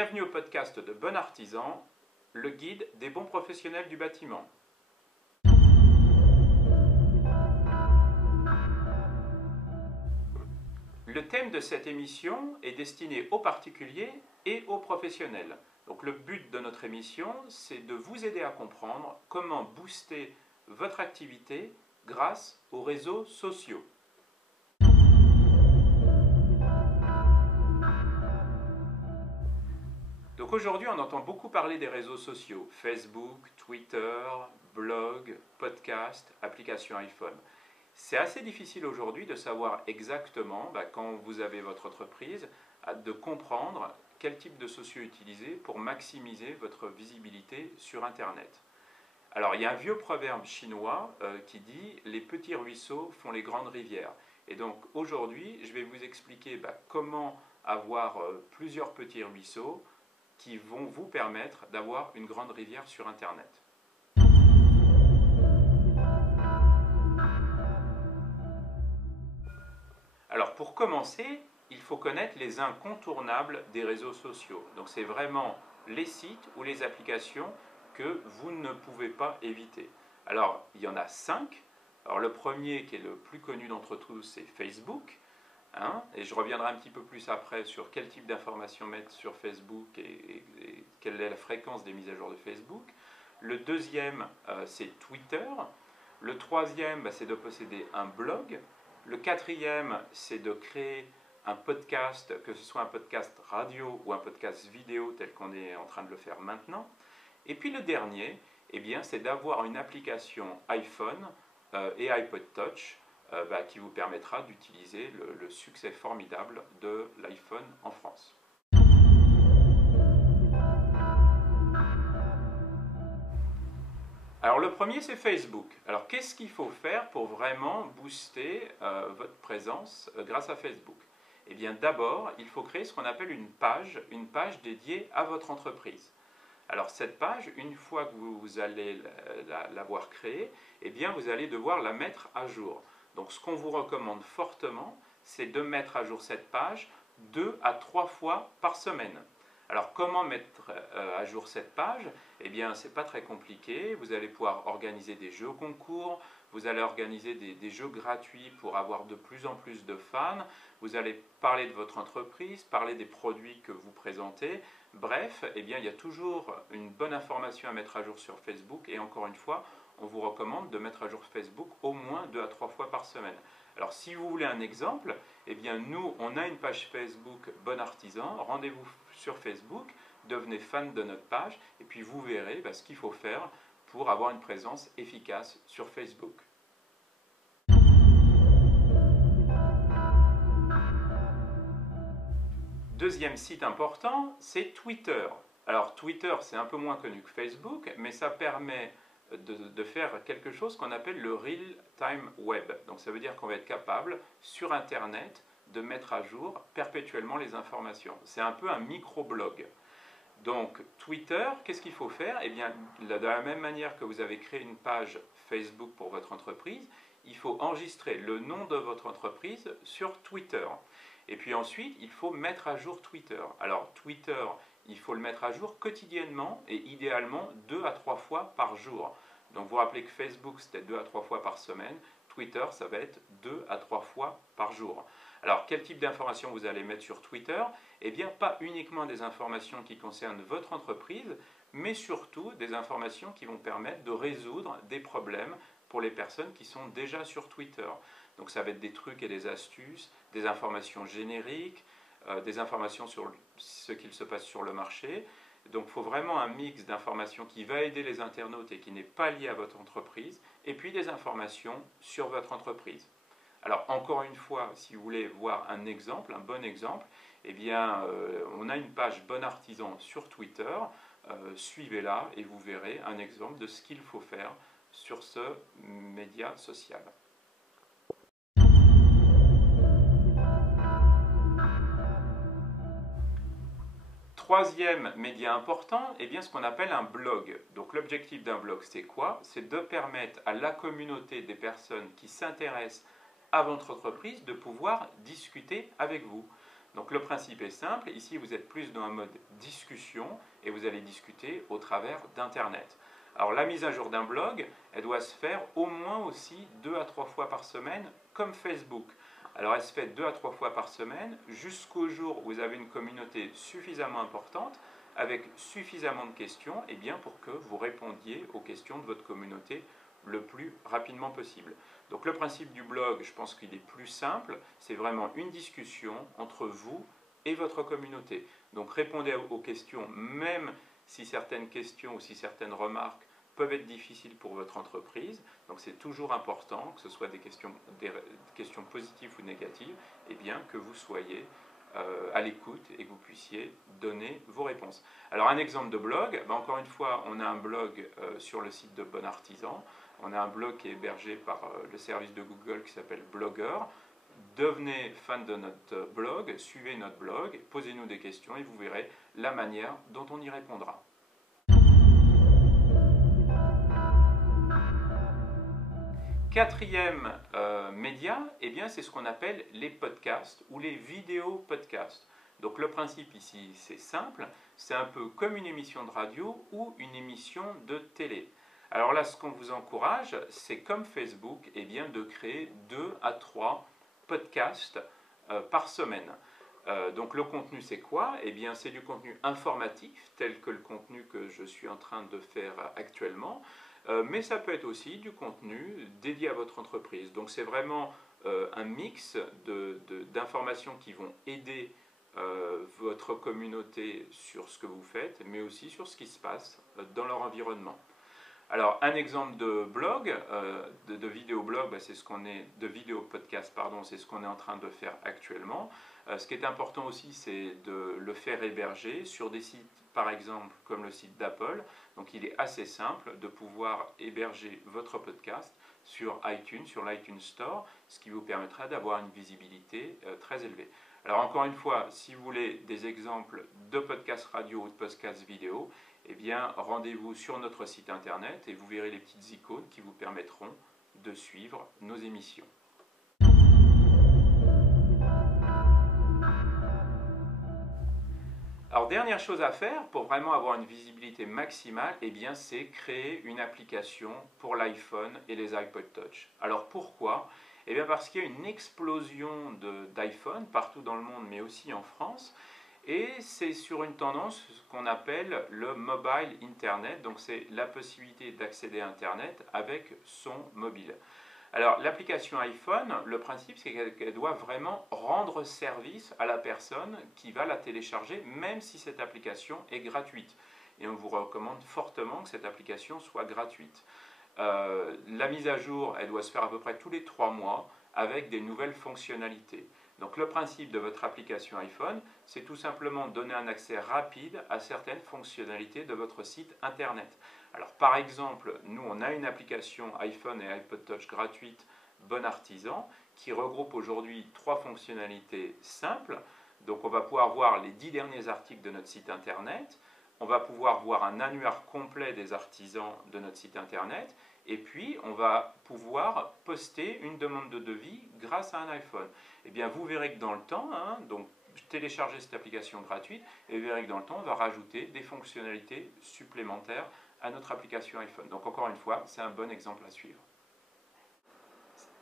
Bienvenue au podcast de Bon Artisan, le guide des bons professionnels du bâtiment. Le thème de cette émission est destiné aux particuliers et aux professionnels. Donc le but de notre émission, c'est de vous aider à comprendre comment booster votre activité grâce aux réseaux sociaux. Donc aujourd'hui, on entend beaucoup parler des réseaux sociaux, Facebook, Twitter, blog, podcast, application iPhone. C'est assez difficile aujourd'hui de savoir exactement, quand vous avez votre entreprise, de comprendre quel type de sociaux utiliser pour maximiser votre visibilité sur Internet. Alors il y a un vieux proverbe chinois qui dit « les petits ruisseaux font les grandes rivières ». Et donc aujourd'hui, je vais vous expliquer comment avoir plusieurs petits ruisseaux qui vont vous permettre d'avoir une grande rivière sur Internet. Alors pour commencer, il faut connaître les incontournables des réseaux sociaux. Donc c'est vraiment les sites ou les applications que vous ne pouvez pas éviter. Alors il y en a 5. Alors le premier qui est le plus connu d'entre tous, c'est Facebook. Et je reviendrai un petit peu plus après sur quel type d'informations mettre sur Facebook et quelle est la fréquence des mises à jour de Facebook. Le deuxième, c'est Twitter. Le troisième, c'est de posséder un blog. Le quatrième, c'est de créer un podcast, que ce soit un podcast radio ou un podcast vidéo tel qu'on est en train de le faire maintenant. Et puis le dernier, c'est d'avoir une application iPhone et iPod Touch qui vous permettra d'utiliser le succès formidable de l'iPhone en France. Alors le premier, c'est Facebook. Alors qu'est-ce qu'il faut faire pour vraiment booster votre présence grâce à Facebook? Eh bien d'abord, il faut créer ce qu'on appelle une page dédiée à votre entreprise. Alors cette page, une fois que vous allez l'avoir créée, vous allez devoir la mettre à jour. Donc ce qu'on vous recommande fortement, c'est de mettre à jour cette page 2 à 3 fois par semaine. Alors comment mettre à jour cette page? Ce n'est pas très compliqué. Vous allez pouvoir organiser des jeux concours, vous allez organiser des jeux gratuits pour avoir de plus en plus de fans, vous allez parler de votre entreprise, parler des produits que vous présentez. Bref, il y a toujours une bonne information à mettre à jour sur Facebook et encore une fois, on vous recommande de mettre à jour Facebook au moins 2 à 3 fois par semaine. Alors si vous voulez un exemple, nous on a une page Facebook Bon Artisan, rendez-vous sur Facebook, devenez fan de notre page et puis vous verrez ce qu'il faut faire pour avoir une présence efficace sur Facebook. Deuxième site important, c'est Twitter. Alors Twitter, c'est un peu moins connu que Facebook, mais ça permet de faire quelque chose qu'on appelle le real-time web. Donc ça veut dire qu'on va être capable, sur Internet, de mettre à jour perpétuellement les informations. C'est un peu un micro-blog. Donc Twitter, qu'est-ce qu'il faut faire? De la même manière que vous avez créé une page Facebook pour votre entreprise, il faut enregistrer le nom de votre entreprise sur Twitter. Et puis ensuite, il faut mettre à jour Twitter. Alors Twitter, il faut le mettre à jour quotidiennement et idéalement 2 à 3 fois par jour. Donc vous rappelez que Facebook, c'était 2 à 3 fois par semaine. Twitter, ça va être 2 à 3 fois par jour. Alors quel type d'informations vous allez mettre sur Twitter? Pas uniquement des informations qui concernent votre entreprise, mais surtout des informations qui vont permettre de résoudre des problèmes pour les personnes qui sont déjà sur Twitter. Donc ça va être des trucs et des astuces, des informations génériques, des informations sur ce qu'il se passe sur le marché. Donc il faut vraiment un mix d'informations qui va aider les internautes et qui n'est pas lié à votre entreprise, et puis des informations sur votre entreprise. Alors encore une fois, si vous voulez voir un exemple, un bon exemple, on a une page Bon Artisan sur Twitter, suivez-la et vous verrez un exemple de ce qu'il faut faire sur ce média social. Troisième média important, ce qu'on appelle un blog. Donc l'objectif d'un blog, c'est quoi? C'est de permettre à la communauté des personnes qui s'intéressent à votre entreprise de pouvoir discuter avec vous. Donc le principe est simple, ici vous êtes plus dans un mode discussion et vous allez discuter au travers d'Internet. Alors la mise à jour d'un blog, elle doit se faire au moins aussi 2 à 3 fois par semaine comme Facebook. Alors elle se fait 2 à 3 fois par semaine jusqu'au jour où vous avez une communauté suffisamment importante avec suffisamment de questions et bien pour que vous répondiez aux questions de votre communauté le plus rapidement possible. Donc le principe du blog, je pense qu'il est plus simple, c'est vraiment une discussion entre vous et votre communauté. Donc répondez aux questions, même si certaines questions ou si certaines remarques peuvent être difficiles pour votre entreprise. Donc c'est toujours important, que ce soit des questions positives ou négatives, et bien que vous soyez à l'écoute et que vous puissiez donner vos réponses. Alors un exemple de blog, encore une fois, on a un blog sur le site de Bon Artisan. On a un blog qui est hébergé par le service de Google qui s'appelle Blogger. Devenez fan de notre blog, suivez notre blog, posez-nous des questions et vous verrez la manière dont on y répondra. Quatrième média, eh bien, c'est ce qu'on appelle les podcasts ou les vidéos podcasts. Donc le principe ici, c'est simple, c'est un peu comme une émission de radio ou une émission de télé. Alors là, ce qu'on vous encourage, c'est comme Facebook, eh bien, de créer 2 à 3 podcasts par semaine. Donc le contenu, c'est quoi? Eh bien, c'est du contenu informatif, tel que le contenu que je suis en train de faire actuellement. Mais ça peut être aussi du contenu dédié à votre entreprise. Donc c'est vraiment un mix d'informations qui vont aider votre communauté sur ce que vous faites, mais aussi sur ce qui se passe dans leur environnement. Alors un exemple de blog, de vidéo-blog, c'est ce qu'on est, de vidéo-podcast, pardon, c'est ce qu'on est en train de faire actuellement. Ce qui est important aussi, c'est de le faire héberger sur des sites, par exemple, comme le site d'Apple. Donc il est assez simple de pouvoir héberger votre podcast sur iTunes, sur l'iTunes Store, ce qui vous permettra d'avoir une visibilité très élevée. Alors encore une fois, si vous voulez des exemples de podcasts radio ou de podcasts vidéo, eh bien rendez-vous sur notre site internet et vous verrez les petites icônes qui vous permettront de suivre nos émissions. Alors dernière chose à faire pour vraiment avoir une visibilité maximale, eh bien c'est créer une application pour l'iPhone et les iPod Touch. Alors pourquoi? Eh bien parce qu'il y a une explosion d'iPhone partout dans le monde, mais aussi en France. Et c'est sur une tendance qu'on appelle le mobile internet, donc c'est la possibilité d'accéder à internet avec son mobile. Alors l'application iPhone, le principe c'est qu'elle doit vraiment rendre service à la personne qui va la télécharger, même si cette application est gratuite. Et on vous recommande fortement que cette application soit gratuite. La mise à jour, elle doit se faire à peu près tous les 3 mois avec des nouvelles fonctionnalités. Donc le principe de votre application iPhone, c'est tout simplement de donner un accès rapide à certaines fonctionnalités de votre site internet. Alors par exemple, nous on a une application iPhone et iPod Touch gratuite Bon Artisan qui regroupe aujourd'hui 3 fonctionnalités simples. Donc on va pouvoir voir les 10 derniers articles de notre site internet, on va pouvoir voir un annuaire complet des artisans de notre site internet et puis on va pouvoir poster une demande de devis grâce à un iPhone. Eh bien vous verrez que dans le temps, donc téléchargez cette application gratuite et vous verrez que dans le temps on va rajouter des fonctionnalités supplémentaires à notre application iPhone. Donc encore une fois, c'est un bon exemple à suivre.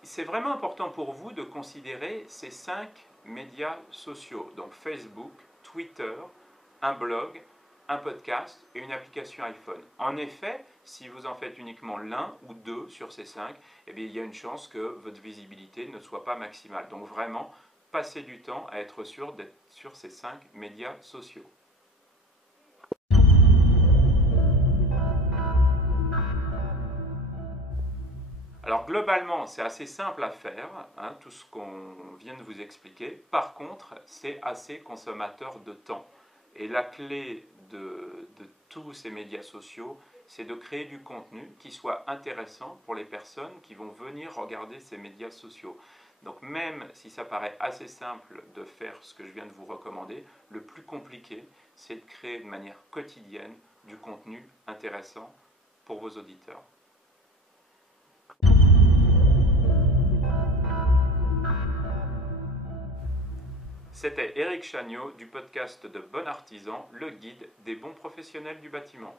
C'est vraiment important pour vous de considérer ces 5 médias sociaux, donc Facebook, Twitter, un blog, un podcast et une application iPhone. En effet, si vous en faites uniquement l'un ou 2 sur ces 5, eh bien, il y a une chance que votre visibilité ne soit pas maximale. Donc vraiment, passez du temps à être sûr d'être sur ces 5 médias sociaux. Alors globalement, c'est assez simple à faire, tout ce qu'on vient de vous expliquer. Par contre, c'est assez consommateur de temps. Et la clé de tous ces médias sociaux, c'est de créer du contenu qui soit intéressant pour les personnes qui vont venir regarder ces médias sociaux. Donc même si ça paraît assez simple de faire ce que je viens de vous recommander, le plus compliqué, c'est de créer de manière quotidienne du contenu intéressant pour vos auditeurs. C'était Éric Chagnot du podcast de Bon Artisan, le guide des bons professionnels du bâtiment.